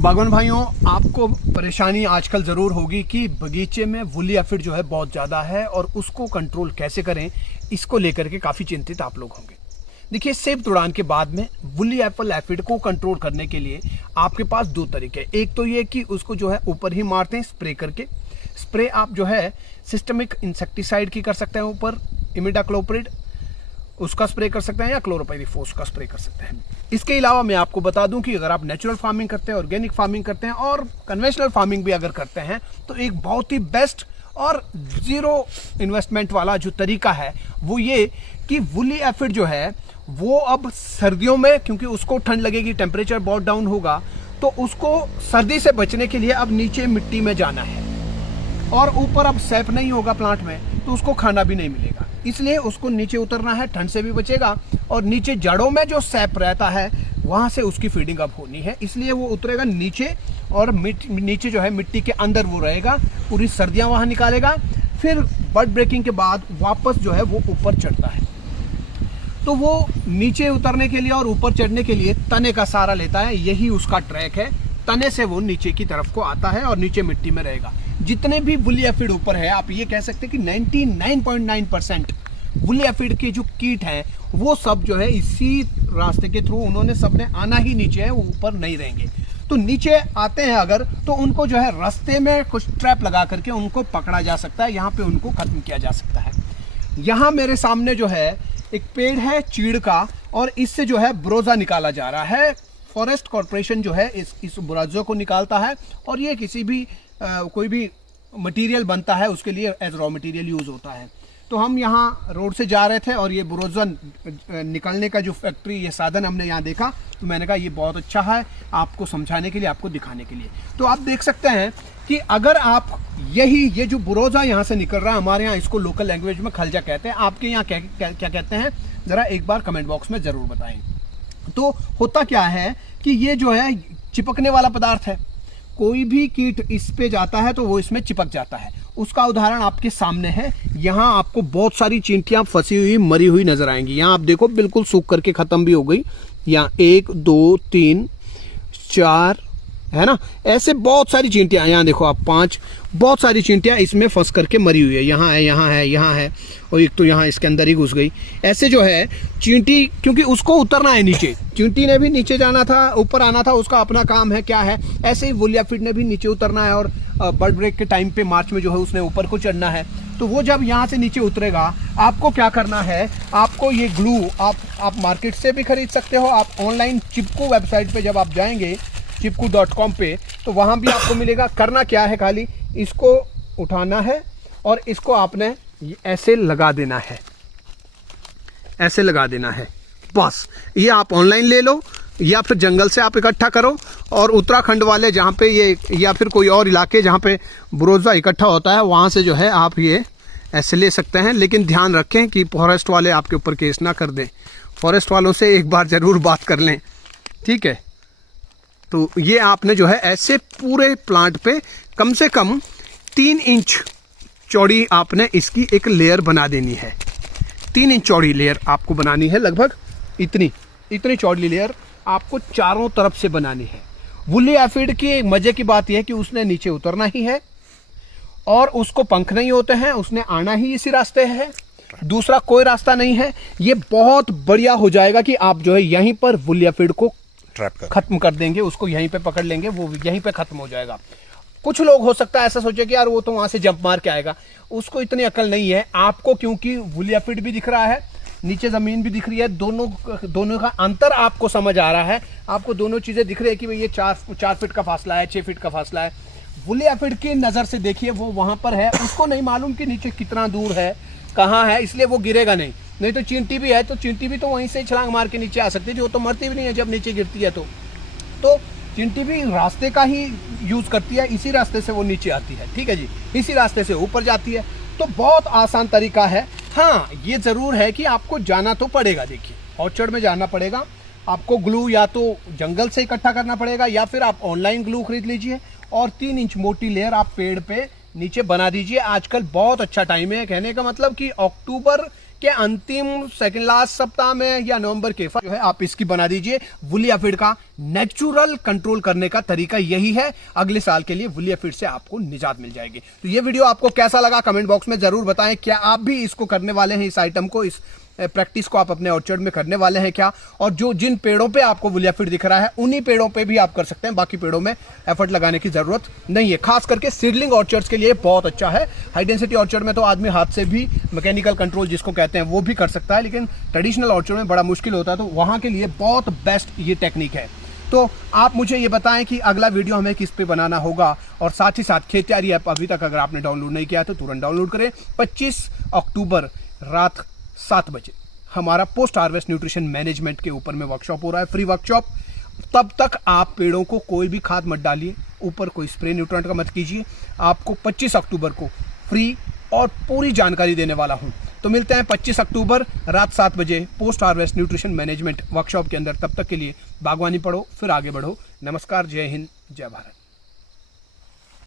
बागवान भाइयों, आपको परेशानी आजकल ज़रूर होगी कि बगीचे में वुली एफिड जो है बहुत ज़्यादा है और उसको कंट्रोल कैसे करें, इसको लेकर के काफ़ी चिंतित आप लोग होंगे। देखिए, सेब तुड़ान के बाद में वुली एफिड को कंट्रोल करने के लिए आपके पास दो तरीके। एक तो ये कि उसको जो है ऊपर ही मारते हैं स्प्रे करके। स्प्रे आप जो है सिस्टमिक इंसेक्टिसाइड की कर सकते हैं, ऊपर इमिडाक्लोप्रिड उसका स्प्रे कर सकते हैं या क्लोरोपाइरीफोस का स्प्रे कर सकते हैं। इसके अलावा मैं आपको बता दूं कि अगर आप नेचुरल फार्मिंग करते हैं, ऑर्गेनिक फार्मिंग करते हैं और कन्वेंशनल फार्मिंग भी अगर करते हैं, तो एक बहुत ही बेस्ट और जीरो इन्वेस्टमेंट वाला जो तरीका है वो ये कि वुली एफिड जो है वो अब सर्दियों में, क्योंकि उसको ठंड लगेगी, टेम्परेचर बहुत डाउन होगा, तो उसको सर्दी से बचने के लिए अब नीचे मिट्टी में जाना है और ऊपर अब सैप नहीं होगा प्लांट में, तो उसको खाना भी नहीं मिलेगा। इसलिए उसको नीचे उतरना है, ठंड से भी बचेगा और नीचे जड़ों में जो सैप रहता है वहां से उसकी फीडिंग अब होनी है, इसलिए वो उतरेगा नीचे और नीचे जो है मिट्टी के अंदर वो रहेगा, पूरी सर्दियां वहां निकालेगा। फिर बर्ड ब्रेकिंग के बाद वापस जो है वो ऊपर चढ़ता है। तो वो नीचे उतरने के लिए और ऊपर चढ़ने के लिए तने का सहारा लेता है, यही उसका ट्रैक है। तने से वो नीचे की तरफ को आता है और नीचे मिट्टी में रहेगा। जितने भी वुली एफिड ऊपर है, आप ये कह सकते हैं कि 99.9% वुली एफिड के जो कीट हैं वो सब जो है इसी रास्ते के थ्रू उन्होंने सबने आना ही नीचे है, वो ऊपर नहीं रहेंगे। तो नीचे आते हैं अगर, तो उनको जो है रास्ते में कुछ ट्रैप लगा करके उनको पकड़ा जा सकता है, यहाँ पे उनको खत्म किया जा सकता है। यहाँ मेरे सामने जो है एक पेड़ है चीड़ का और इससे जो है ब्रोजा निकाला जा रहा है। फॉरेस्ट कॉर्पोरेशन जो है इस ब्रोजा को निकालता है और ये किसी भी कोई भी मटेरियल बनता है उसके लिए एज रॉ मटेरियल यूज होता है। तो हम यहाँ रोड से जा रहे थे और ये ब्रोजा निकलने का जो फैक्ट्री, ये साधन हमने यहाँ देखा, तो मैंने कहा ये बहुत अच्छा है आपको समझाने के लिए, आपको दिखाने के लिए। तो आप देख सकते हैं कि अगर आप ये जो ब्रोजा यहाँ से निकल रहा है, हमारे यहाँ इसको लोकल लैंग्वेज में खलजा कहते हैं, आपके यहाँ क्या कहते हैं ज़रा एक बार कमेंट बॉक्स में ज़रूर बताएं। तो होता क्या है कि ये जो है चिपकने वाला पदार्थ है, कोई भी कीट इस पे जाता है तो वो इसमें चिपक जाता है। उसका उदाहरण आपके सामने है। यहाँ आपको बहुत सारी चींटियां फंसी हुई मरी हुई नजर आएंगी। यहाँ आप देखो बिल्कुल सूख करके खत्म भी हो गई। यहाँ 1 2 3 4 है ना, ऐसे बहुत सारी चींटियां, यहाँ देखो आप 5, बहुत सारी चींटियां इसमें फंस करके मरी हुई है। यहाँ है, यहाँ है, यहाँ है और एक तो यहाँ इसके अंदर ही घुस गई। ऐसे जो है चींटी, क्योंकि उसको उतरना है नीचे, चींटी ने भी नीचे जाना था, ऊपर आना था, उसका अपना काम है क्या है। ऐसे ही वुली एफिड ने भी नीचे उतरना है और बर्ड ब्रेक के टाइम पे मार्च में जो है उसने ऊपर को चढ़ना है। तो वो जब यहाँ से नीचे उतरेगा, आपको क्या करना है, आपको ये ग्लू आप मार्केट से भी खरीद सकते हो। आप ऑनलाइन चिपकू वेबसाइट पे जब आप जाएंगे chipku.com पे, तो वहाँ भी आपको मिलेगा। करना क्या है, खाली इसको उठाना है और इसको आपने ऐसे लगा देना है, ऐसे लगा देना है बस। ये आप ऑनलाइन ले लो या फिर जंगल से आप इकट्ठा करो, और उत्तराखंड वाले जहाँ पे ये, या फिर कोई और इलाके जहाँ पे ब्रोजा इकट्ठा होता है, वहाँ से जो है आप ये ऐसे ले सकते हैं। लेकिन ध्यान रखें कि फॉरेस्ट वाले आपके ऊपर केस ना कर दें। फॉरेस्ट वालों से एक बार ज़रूर बात कर लें, ठीक है। तो ये आपने जो है ऐसे पूरे प्लांट पे कम से कम 3 इंच चौड़ी आपने इसकी एक लेयर बना देनी है। 3 इंच चौड़ी लेयर आपको बनानी है, लगभग इतनी चौड़ी लेयर आपको चारों तरफ से बनानी है। वुली एफिड की मजे की बात यह है कि उसने नीचे उतरना ही है और उसको पंख नहीं होते हैं, उसने आना ही इसी रास्ते है, दूसरा कोई रास्ता नहीं है। ये बहुत बढ़िया हो जाएगा कि आप जो है यहीं पर वुली एफिड को खत्म कर देंगे, उसको यहीं पे पकड़ लेंगे, वो यहीं पे खत्म हो जाएगा। कुछ लोग हो सकता है ऐसा सोचे कि यार वो तो वहां से जंप मार के आएगा, उसको इतनी अकल नहीं है। आपको क्योंकि वुली एफिड भी दिख रहा है, नीचे जमीन भी दिख रही है, दोनों का अंतर आपको समझ आ रहा है, आपको दोनों चीजें दिख रही है कि भाई ये 4 फीट का फासला है, 6 फीट का फासला है। वुली एफिड की नजर से देखिए वो वहां पर है, उसको नहीं मालूम कि नीचे कितना दूर है, कहाँ है, इसलिए वो गिरेगा नहीं तो चींटी भी है तो चींटी भी तो वहीं से छलांग मार के नीचे आ सकती है, जो तो मरती भी नहीं है जब नीचे गिरती है। तो चींटी भी रास्ते का ही यूज करती है, इसी रास्ते से वो नीचे आती है, ठीक है जी, इसी रास्ते से ऊपर जाती है। तो बहुत आसान तरीका है। हाँ, ये जरूर है कि आपको जाना तो पड़ेगा, देखिए ऑर्चर्ड में जाना पड़ेगा आपको। ग्लू या तो जंगल से इकट्ठा करना पड़ेगा या फिर आप ऑनलाइन ग्लू खरीद लीजिए और 3 इंच मोटी लेयर आप पेड़ पे नीचे बना दीजिए। आजकल बहुत अच्छा टाइम है, कहने का मतलब कि अक्टूबर के अंतिम सेकंड लास्ट सप्ताह में या नवंबर के जो है आप इसकी बना दीजिए। वुली एफिड का नेचुरल कंट्रोल करने का तरीका यही है। अगले साल के लिए वुली एफिड से आपको निजात मिल जाएगी। तो ये वीडियो आपको कैसा लगा कमेंट बॉक्स में जरूर बताएं। क्या आप भी इसको करने वाले हैं, इस आइटम को, इस प्रैक्टिस को आप अपने ऑर्चर्ड में करने वाले हैं क्या? और जिन पेड़ों पे आपको वुली एफिड दिख रहा है उन्हीं पेड़ों पे भी आप कर सकते हैं, बाकी पेड़ों में एफर्ट लगाने की जरूरत नहीं है। खास करके सीडलिंग ऑर्चर्ड्स के लिए बहुत अच्छा है। हाई डेंसिटी ऑर्चर्ड में तो आदमी हाथ से भी मैकेनिकल कंट्रोल जिसको कहते हैं वो भी कर सकता है, लेकिन ट्रेडिशनल ऑर्चर्ड में बड़ा मुश्किल होता है, तो वहां के लिए बहुत बेस्ट ये टेक्निक है। तो आप मुझे ये बताएं कि अगला वीडियो हमें किस पे बनाना होगा, और साथ ही साथ खेत तैयारी ऐप अभी तक अगर आपने डाउनलोड नहीं किया तो तुरंत डाउनलोड करें। 25 अक्टूबर रात 7 बजे हमारा पोस्ट हार्वेस्ट न्यूट्रिशन मैनेजमेंट के ऊपर में वर्कशॉप हो रहा है, फ्री वर्कशॉप। तब तक आप पेड़ों को कोई भी खाद मत डालिए, ऊपर कोई स्प्रे न्यूट्रेंट का मत कीजिए। आपको 25 अक्टूबर को फ्री और पूरी जानकारी देने वाला हूं। तो मिलते हैं 25 अक्टूबर रात 7 बजे post harvest nutrition management workshop के अंदर। तब तक के लिए बागवानी पढ़ो फिर आगे बढ़ो। नमस्कार, जय हिंद, जय भारत।